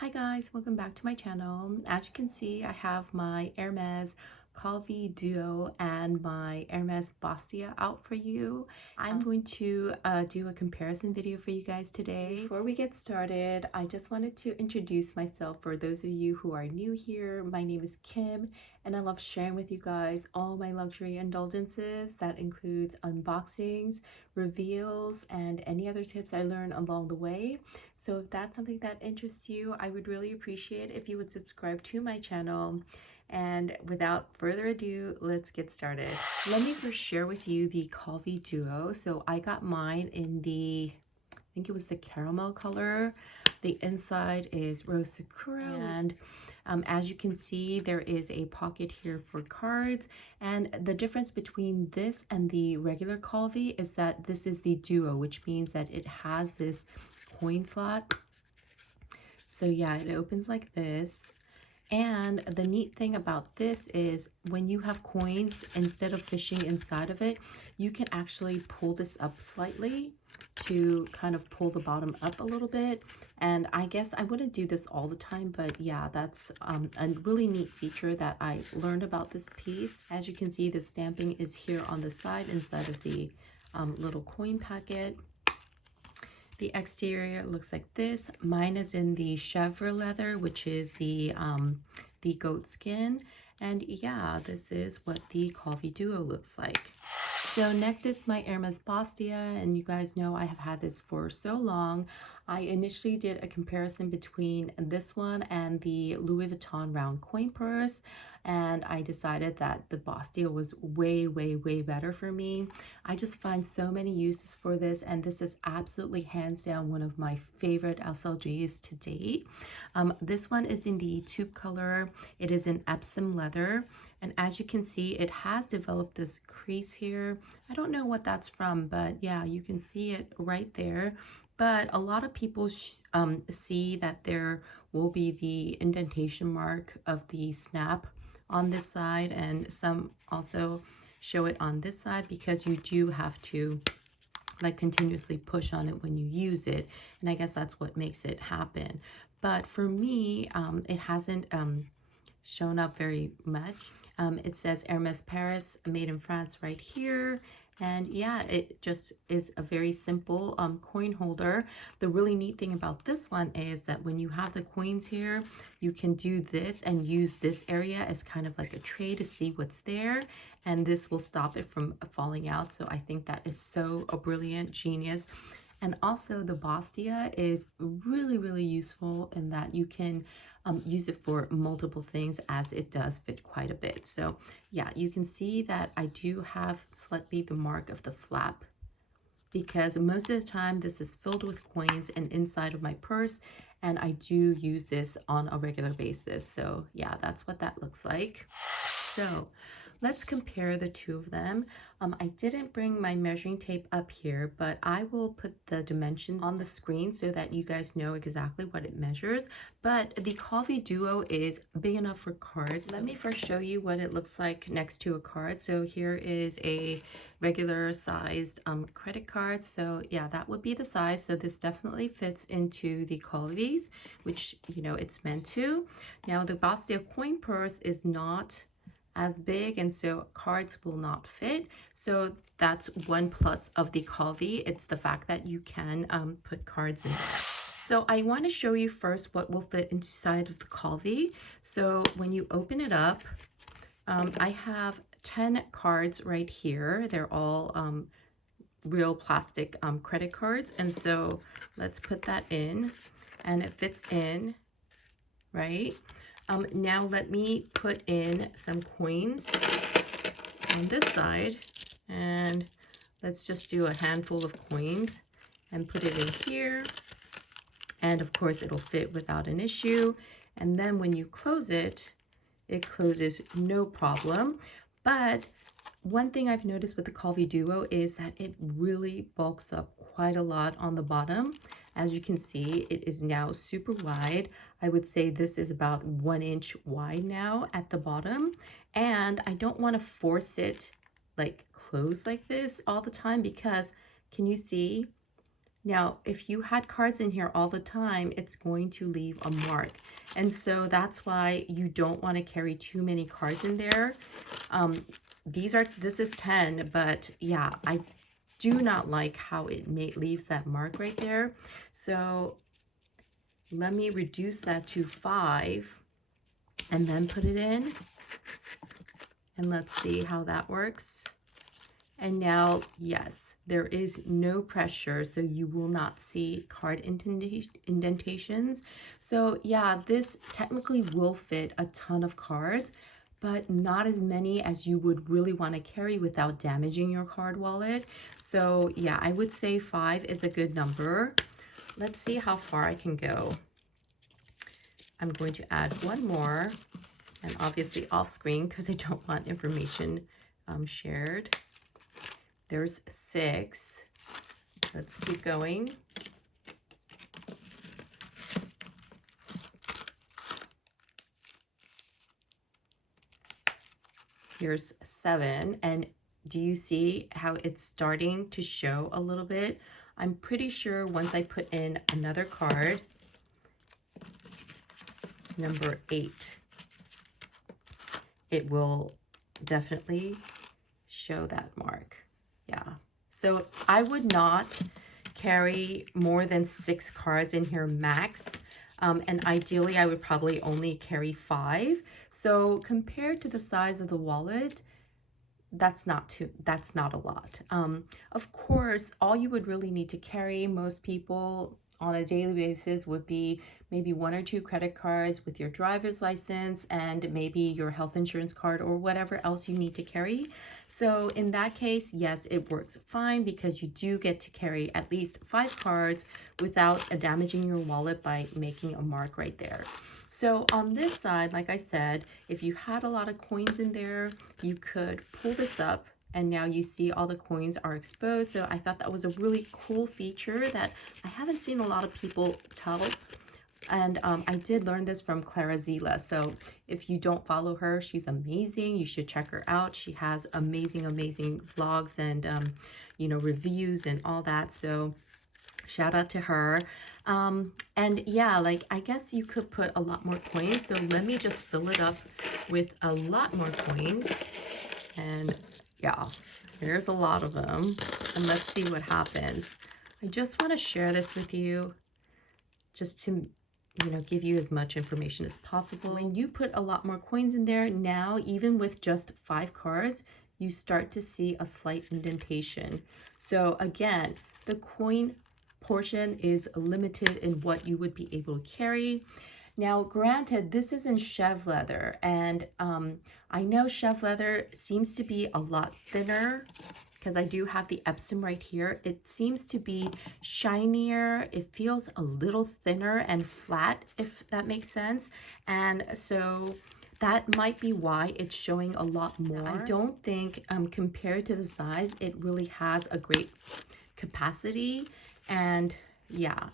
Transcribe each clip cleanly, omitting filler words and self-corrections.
Hi guys, welcome back to my channel. As you can see, I have my Hermes Calvi Duo and my Hermes Bastia out for you. I'm going to do a comparison video for you guys today. Before we get started, I just wanted to introduce myself for those of you who are new here. My name is Kim and I love sharing with you guys all my luxury indulgences. That includes unboxings, reveals, and any other tips I learn along the way. So if that's something that interests you, I would really appreciate if you would subscribe to my channel. And without further ado, let's get started. Let me first share with you the Calvi Duo. So I got mine in the, I think it was the caramel color. The inside is rose sakura, and as you can see, there is a pocket here for cards. And the difference between this and the regular Calvi is that this is the Duo, which means that it has this coin slot. So yeah, it opens like this. And the neat thing about this is when you have coins, instead of fishing inside of it, you can actually pull this up slightly to kind of pull the bottom up a little bit. And I guess I wouldn't do this all the time, but yeah, that's a really neat feature that I learned about this piece. As you can see, the stamping is here on the side inside of the little coin packet. The exterior looks like this. Mine is in the chèvre leather, which is the goat skin. And yeah, this is what the Calvi Duo looks like. So next is my Hermes Bastia, and you guys know I have had this for so long. I initially did a comparison between this one and the Louis Vuitton round coin purse, and I decided that the Bastia was way better for me. I just find so many uses for this, and this is absolutely hands down one of my favorite SLGs to date. This one is in the taupe color. It is in Epsom leather. And as you can see, it has developed this crease here. I don't know what that's from, but yeah, you can see it right there. But a lot of people see that there will be the indentation mark of the snap on this side, and some also show it on this side because you do have to like continuously push on it when you use it, and I guess that's what makes it happen. But for me, it hasn't shown up very much. It says Hermes Paris, made in France right here. And yeah, it just is a very simple coin holder. The really neat thing about this one is that when you have the coins here, you can do this and use this area as kind of like a tray to see what's there. And this will stop it from falling out. So I think that is so a brilliant genius. And also the Bastia is really useful in that you can use it for multiple things, as it does fit quite a bit. So yeah, you can see that I do have slightly the mark of the flap, because most of the time this is filled with coins and inside of my purse, and I do use this on a regular basis. So yeah, that's what that looks like. So let's compare the two of them. I didn't bring my measuring tape up here, but I will put the dimensions on the screen so that you guys know exactly what it measures. But the Calvi Duo is big enough for cards. Let me first show you what it looks like next to a card. So here is a regular sized credit card. So yeah, that would be the size. So this definitely fits into the Calvi's, which, you know, it's meant to. Now the Bastia coin purse is not as big, and so cards will not fit. So that's one plus of the Calvi. It's the fact that you can put cards in there. So I want to show you first what will fit inside of the Calvi. So when you open it up, I have 10 cards right here. They're all real plastic credit cards, and so let's put that in, and it fits in, right? Now let me put in some coins on this side, and let's just do a handful of coins and put it in here. And of course it'll fit without an issue. And then when you close it, it closes no problem. But one thing I've noticed with the Calvi Duo is that it really bulks up quite a lot on the bottom. As you can see, it is now super wide. I would say this is about 1 inch wide now at the bottom. And I don't want to force it like close like this all the time, because can you see Now, if you had cards in here all the time, it's going to leave a mark. And so that's why you don't want to carry too many cards in there. This is 10, but yeah, I do not like how it leaves that mark right there. So let me reduce that to 5 and then put it in. And let's see how that works. And now, yes, there is no pressure, so you will not see card indentations. So yeah, this technically will fit a ton of cards, but not as many as you would really want to carry without damaging your card wallet. So yeah, I would say 5 is a good number. Let's see how far I can go. I'm going to add one more, and obviously off screen because I don't want information shared. There's 6. Let's keep going. Here's 7. And do you see how it's starting to show a little bit? I'm pretty sure once I put in another card, number 8, it will definitely show that mark. Yeah, so I would not carry more than 6 cards in here max. And ideally, I would probably only carry 5. So compared to the size of the wallet, that's not a lot. Of course, all you would really need to carry, most people on a daily basis, would be maybe 1 or 2 credit cards with your driver's license and maybe your health insurance card or whatever else you need to carry. So in that case, yes, it works fine because you do get to carry at least 5 cards without damaging your wallet by making a mark right there. So on this side, like I said, if you had a lot of coins in there, you could pull this up and now you see all the coins are exposed. So I thought that was a really cool feature that I haven't seen a lot of people tell. And I did learn this from Clara Zila. So if you don't follow her, she's amazing. You should check her out. She has amazing vlogs and, you know, reviews and all that. So shout out to her. And yeah, like I guess you could put a lot more coins. So let me just fill it up with a lot more coins. And yeah, there's a lot of them. And let's see what happens. I just want to share this with you just to, you know, give you as much information as possible. When you put a lot more coins in there, now even with just 5 cards, you start to see a slight indentation. So again, the coin portion is limited in what you would be able to carry. Now, granted, this is in chev leather, and I know chev leather seems to be a lot thinner because I do have the Epsom right here. It seems to be shinier. It feels a little thinner and flat, if that makes sense. And so that might be why it's showing a lot more. I don't think compared to the size, it really has a great capacity. And yeah,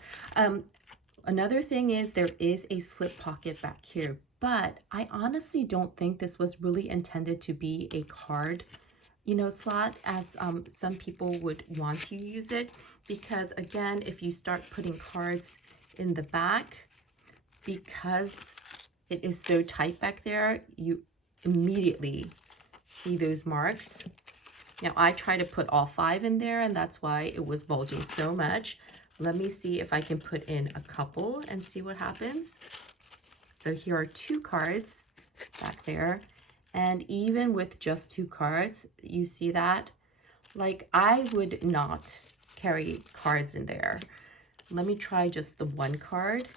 another thing is there is a slip pocket back here, but I honestly don't think this was really intended to be a card, you know, slot as some people would want to use it, because again, if you start putting cards in the back, because it is so tight back there, you immediately see those marks. Now, I try to put all 5 in there, and that's why it was bulging so much. Let me see if I can put in a couple and see what happens. So here are 2 cards back there. And even with just 2 cards, you see that? Like, I would not carry cards in there. Let me try just the 1 card.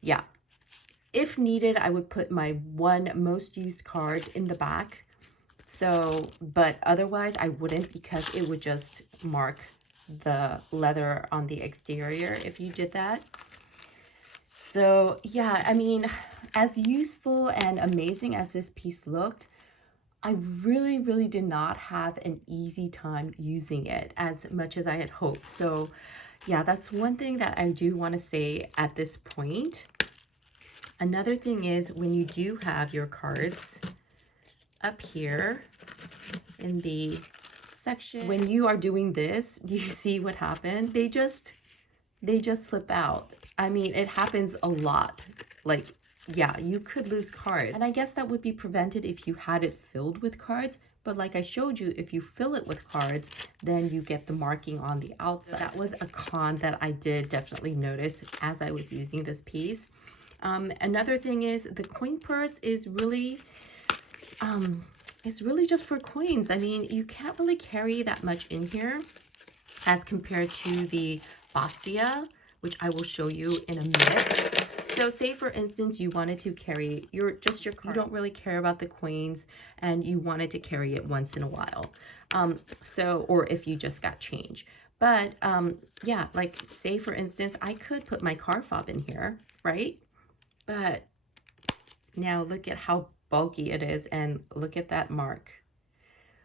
Yeah. If needed, I would put my 1 most used card in the back. So, but otherwise I wouldn't, because it would just mark the leather on the exterior if you did that. So yeah, I mean, as useful and amazing as this piece looked, I really did not have an easy time using it as much as I had hoped. So yeah, that's one thing that I do want to say at this point. Another thing is, when you do have your cards up here in the section. When you are doing this, do you see what happened? They just slip out. I mean, it happens a lot. Like, yeah, you could lose cards. And I guess that would be prevented if you had it filled with cards. But like I showed you, if you fill it with cards, then you get the marking on the outside. That was a con that I did definitely notice as I was using this piece. Another thing is the coin purse is really, it's really just for coins. I mean, you can't really carry that much in here as compared to the Bastia, which I will show you in a minute. So say for instance, you wanted to carry your card. You don't really care about the coins and you wanted to carry it once in a while. Or if you just got change. But yeah, like say for instance, I could put my car fob in here, right? But now look at how bulky it is and look at that mark.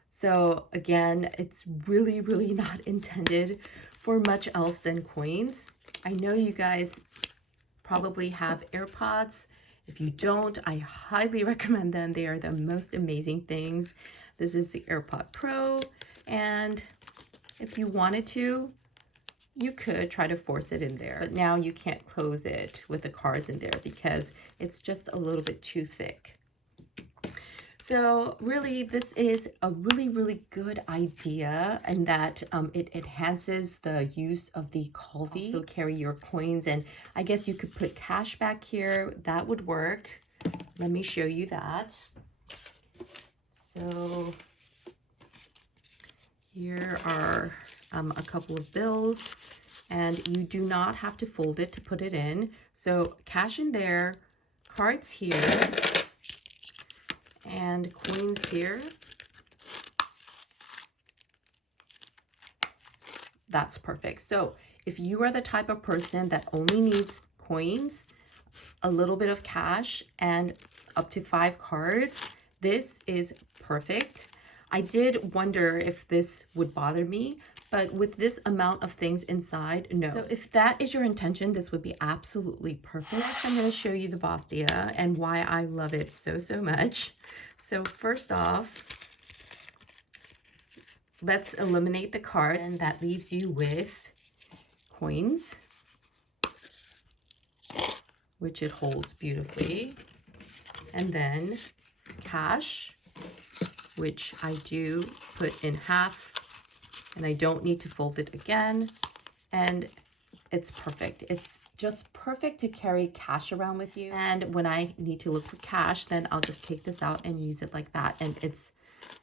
So again, it's really, really not intended for much else than coins. I know you guys probably have AirPods. If you don't, I highly recommend them. They are the most amazing things. This is the AirPod Pro, and if you wanted to, you could try to force it in there. But now you can't close it with the cards in there because it's just a little bit too thick. So really, this is a really, really good idea, and that it enhances the use of the Calvi. Also carry your coins, and I guess you could put cash back here. That would work. Let me show you that. So here are a couple of bills, and you do not have to fold it to put it in. So cash in there, cards here, and coins here. That's perfect. So if you are the type of person that only needs coins, a little bit of cash, and up to 5 cards, this is perfect. I did wonder if this would bother me, but with this amount of things inside, no. So if that is your intention, this would be absolutely perfect. Next, I'm going to show you the Bastia and why I love it so, so much. So first off, let's eliminate the cards, and that leaves you with coins, which it holds beautifully, and then cash, which I do put in half, and I don't need to fold it again, and it's perfect. It's just perfect to carry cash around with you. And when I need to look for cash, then I'll just take this out and use it like that. And it's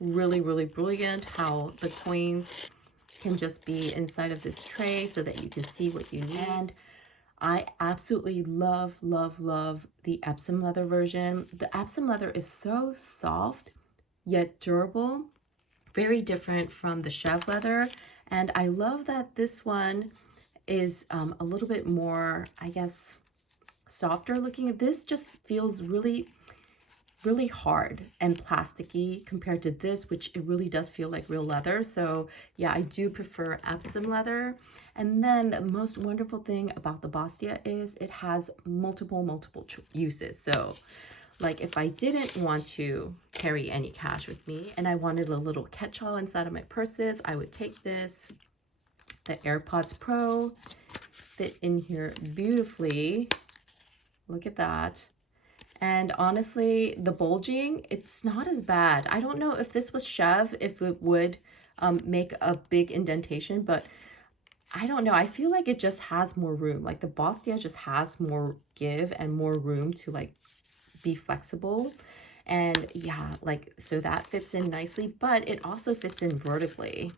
really, really brilliant how the coins can just be inside of this tray so that you can see what you need. And I absolutely love, love, love the Epsom leather version. The Epsom leather is so soft yet durable, very different from the Chev leather. And I love that this one is a little bit more, I guess, softer looking. This just feels really, really hard and plasticky compared to this, which it really does feel like real leather. So yeah, I do prefer Epsom leather. And then the most wonderful thing about the Bastia is it has multiple uses. So like if I didn't want to carry any cash with me and I wanted a little catch-all inside of my purses, I would take this. The AirPods Pro fit in here beautifully. Look at that. And honestly, the bulging, it's not as bad. I don't know if this was Chev, if it would make a big indentation, but I don't know. I feel like it just has more room. Like the Bastia just has more give and more room to like be flexible. And yeah, like, so that fits in nicely, but it also fits in vertically,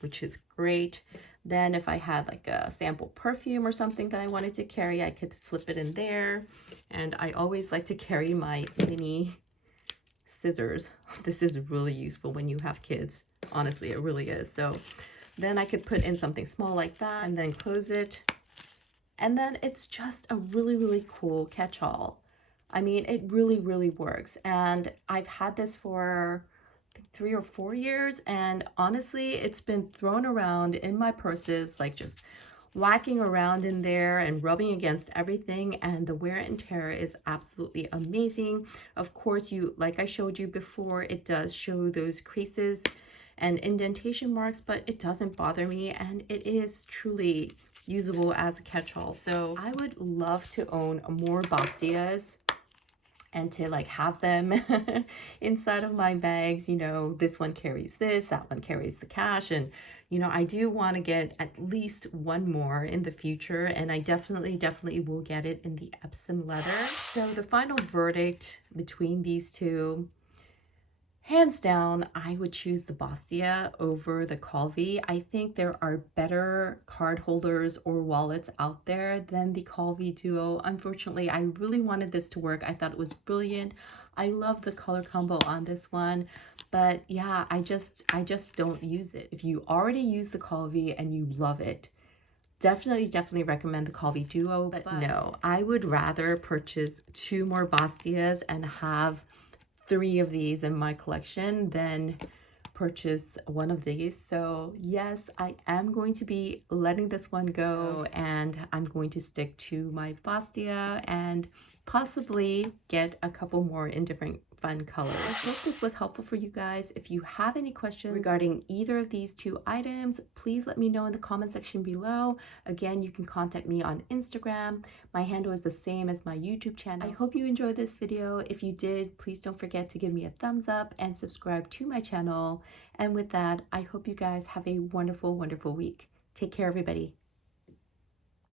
which is great. Then if I had like a sample perfume or something that I wanted to carry, I could slip it in there. And I always like to carry my mini scissors. This is really useful when you have kids. Honestly, it really is. So then I could put in something small like that and then close it. And then it's just a really, really cool catch-all. I mean, it really, really works. And I've had this for 3 or 4 years, and honestly it's been thrown around in my purses, like just whacking around in there and rubbing against everything, and the wear and tear is absolutely amazing. Of course, you, like I showed you before, it does show those creases and indentation marks, but it doesn't bother me, and it is truly usable as a catch-all. So I would love to own more Bastias and to like have them inside of my bags. You know, this one carries this, that one carries the cash, and you know, I do want to get at least one more in the future, and I definitely will get it in the Epsom leather. So the final verdict between these two, hands down, I would choose the Bastia over the Calvi. I think there are better card holders or wallets out there than the Calvi Duo. Unfortunately, I really wanted this to work. I thought it was brilliant. I love the color combo on this one, but yeah, I just don't use it. If you already use the Calvi and you love it, definitely recommend the Calvi Duo. But no, I would rather purchase 2 more Bastias and have 3 of these in my collection than purchase one of these. So yes, I am going to be letting this one go, and I'm going to stick to my Bastia and possibly get a couple more in different fun colors. I hope this was helpful for you guys. If you have any questions regarding either of these 2 items, please let me know in the comment section below. Again, you can contact me on Instagram. My handle is the same as my YouTube channel. I hope you enjoyed this video. If you did, please don't forget to give me a thumbs up and subscribe to my channel. And with that, I hope you guys have a wonderful week. Take care, everybody.